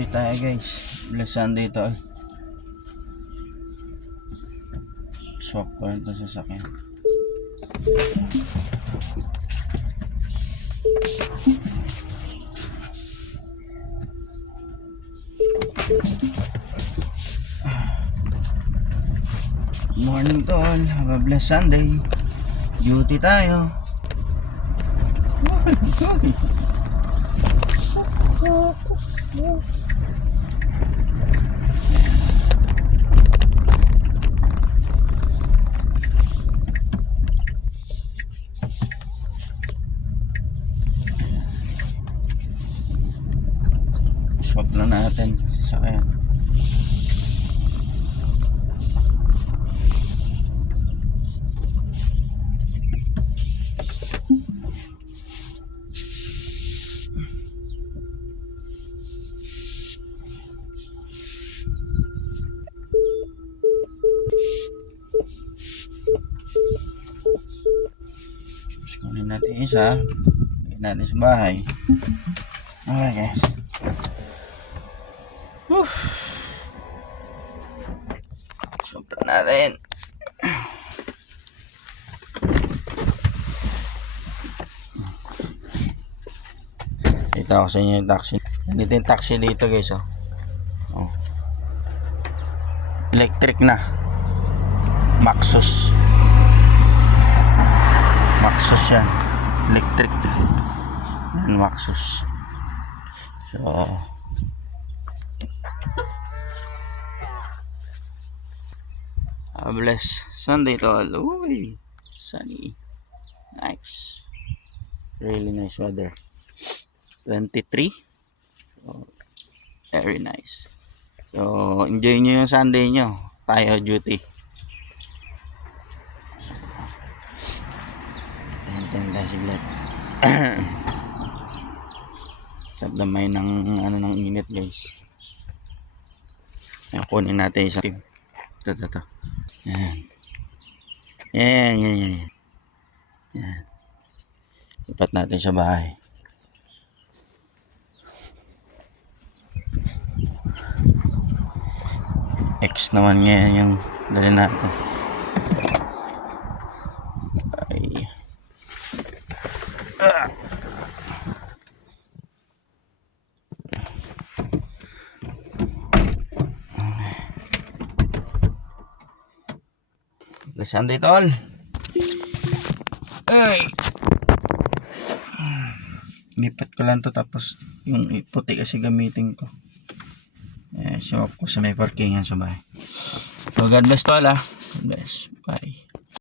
Duty tayo guys. Bless Sunday tol. Swap ko lang ito sa sasakyan. Morning tol. Have a blessed Sunday. Duty tayo. Swap lang natin sa kaya. Kunin natin isa. Lagyan natin sa bahay. Okay guys. Sobra natin. Ito ko sa inyo yung taxi. Ganito yung taxi dito guys. Oh. Electric na. Maxus. Maxus yan. Electric. Yan Maxus. So a blessed Sunday to all. Uy, sunny. Nice. Really nice weather. 23. So, very nice. So enjoy nyo yung Sunday nyo. Tayo duty. Sabdamay ng ng init guys. Ayan, kunin natin isang team. Ito. Yan. Ipat natin sa bahay. X naman ngayon yung dali natin. Sunday tol. Ay. Lipat ko lang to tapos yung puti kasi gamitin ko. Swap ko sa may parkingan sa bahay. So God bless tol. God bless. Bye.